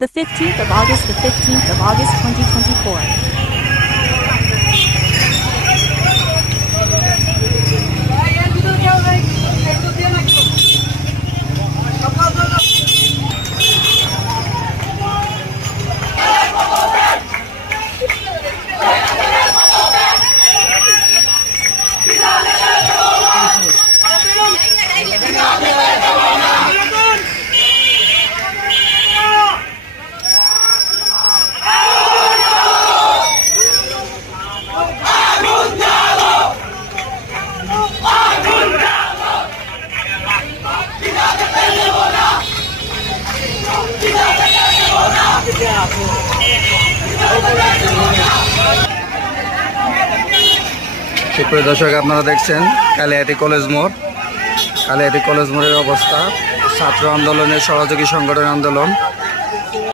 The 15th of August, 2024. সুপ্রিয় দর্শক, আপনারা দেখছেন কালিয়াতি কলেজ মোড়। কালিয়াতি কলেজ মোড়ের অবস্থা ছাত্র আন্দোলনের সহযোগী সংগঠন আন্দোলন